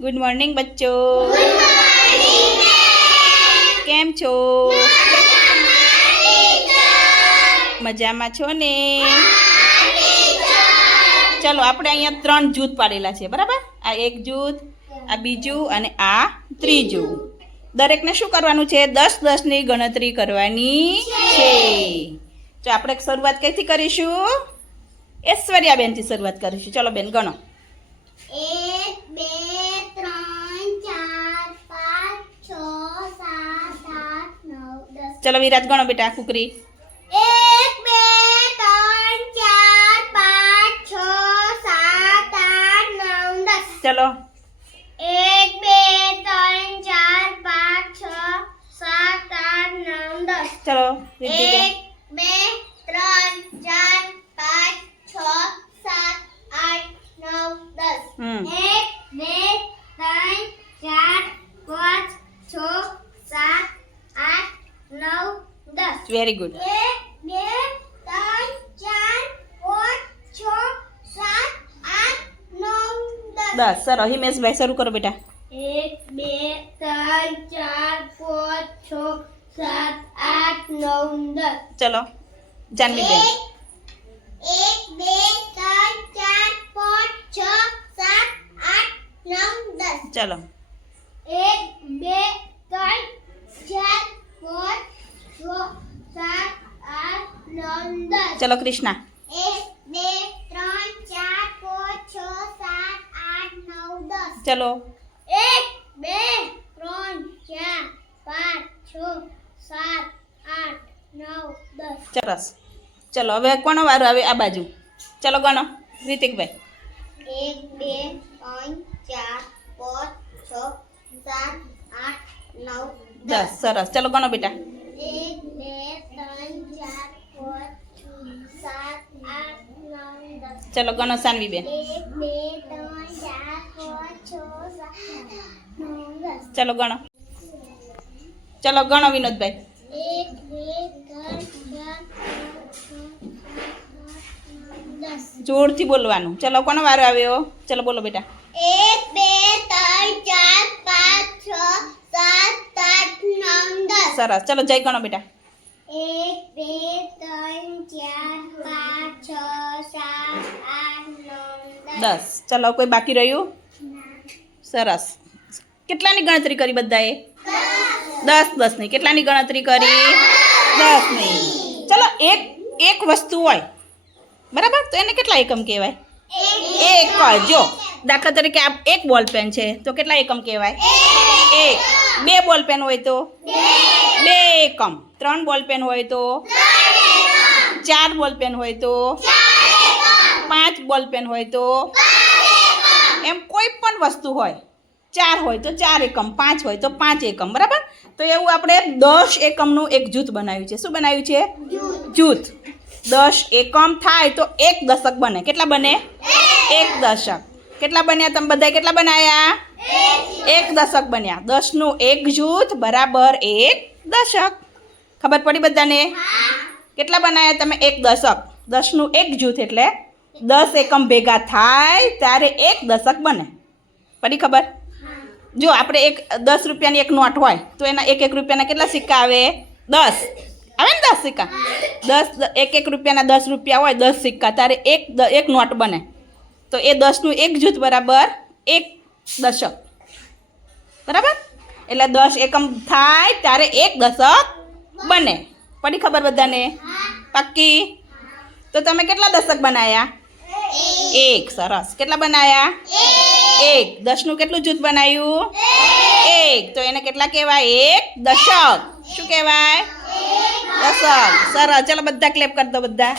Good morning બચ્ચો કેમ છો? મજામાં છો ને? ચલો, આપણે અહીંયા ત્રણ જૂથ પાડેલા છે, બરાબર? આ એક જૂથ, આ બીજું અને આ ત્રીજું. દરેકને શું કરવાનું છે? દસ દસની ગણતરી કરવાની છે. તો આપણે શરૂઆત કઈથી કરીશું? ઐશ્વર્યાબેનથી શરૂઆત કરીશું. ચલો બેન, ગણો. એક બે ત્રણ ચાર પાંચ છ સાત આઠ નવ દસ ચલો વિરાજ ગણો બેટા કુકરી એક બે ત્રણ ચાર પાંચ છ સાત આઠ નવ દસ ચલો એક બે ત્રણ ચાર પાંચ છ સાત આઠ નવ દસ ચલો રિદ્ધિબેન એક બે ત્રણ ચાર પાંચ છ સાત આઠ નવ દસ હમ એક બે ત્રણ ચાર પાંચ છ સાત આઠ નવ દસ વેરી ગુડ એક બે ત્રણ ચાર પાંચ છ સાત આઠ નવ દસ દસ સર હિમેશભાઈ શરૂ કરો બેટા એક બે ત્રણ ચાર પાંચ છ સાત આઠ નવ દસ ચલો જાનવીબેન એક બે ત્રણ ચાર પાંચ છ સાત આઠ નવ દસ ચલો એક બે ત્રણ ચાર પાંચ છ સાત આઠ નવ દસ ચલો દસ. ચલો. એક બે ત્રણ ચાર પાંચ છ સાત આઠ નવ દસ. સરસ. ચલો હવે કોનો વારો આવે આ બાજુ? ચલો ગણો. રિતિકભાઈ. એક બે ત્રણ ચાર પાંચ છ સાત આઠ નવ દસ. સરસ. ચલો ગણો બેટા. એક બે ત્રણ ચાર પાંચ છ સાત આઠ નવ દસ ચલો ગણો સાનવી બેન. ચલો ગણો. ચલો ગણો વિનોદભાઈ. જોરથી બોલવાનું. ચલો, કોનો વારો આવ્યો? ચલો, બોલો બેટા. એક બે ત્રણ ચાર પાંચ છ સાત આઠ નવ દસ સરસ. ચલો, જય ગણો બેટા. એક, બે, ત્રણ, ચાર દસ. ચલો, કોઈ બાકી રહ્યું? સરસ. કેટલાની ગણતરી કરી બધાએ? દસ. દસની કેટલાની ગણતરી કરી? દસની ચલો, એક એક વસ્તુ હોય. બરાબર? તો એને કેટલા એકમ કહેવાય? એક હોય. જો, દાખલા તરીકે આ એક બોલ પેન છે. તો કેટલા એકમ કહેવાય? એક. બે બોલ પેન હોય તો? બે એકમ. ત્રણ બોલ પેન હોય તો? ચાર બોલ પેન હોય તો? પાંચ બોલ પેન હોય તો? એમ કોઈ પણ વસ્તુ હોય. ચાર હોય તો ચાર એકમ પાંચ હોય તો પાંચ એકમ બરાબર? તો એવું આપણે દસ એકમનું એક જૂથ બનાવ્યું છે. શું બનાવ્યું છે? જૂથ. દસ એકમ થાય તો એક દશક બને. કેટલા બને? એક દશક. કેટલા બન્યા તમે બધા કેટલા બનાયા? એક દશક બન્યા. દસનું એક જૂથ બરાબર એક દશક. ખબર પડી બધાને? કેટલા બનાયા તમે? એક દશક. દસનું એક જૂથ એટલે દસ એકમ ભેગા થાય ત્યારે એક દશક બને. પડી ખબર? જો આપણે એક દસ રૂપિયાની એક નોટ હોય તો એના એક એક રૂપિયાના કેટલા સિક્કા આવે? દસ. આવે ને દસ સિક્કા? દસ એક એક રૂપિયાના દસ રૂપિયા હોય દસ સિક્કા ત્યારે એક એક નોટ બને. તો એ દસનું એક જૂથ બરાબર એક દશક. બરાબર? એટલે દસ એકમ થાય ત્યારે એક દશક બને. પડી ખબર બધાને? પાક્કી? તો તમે કેટલા દશક બનાયા? એક. સરસ. કેટલા બનાયા? એક. દસનું કેટલું જૂથ બનાવ્યું એક. તો એને કેટલા કહેવાય? એક દશક. શું કહેવાય? દશક. સરસ. ચલો બધા ક્લેપ કરી દો બધા.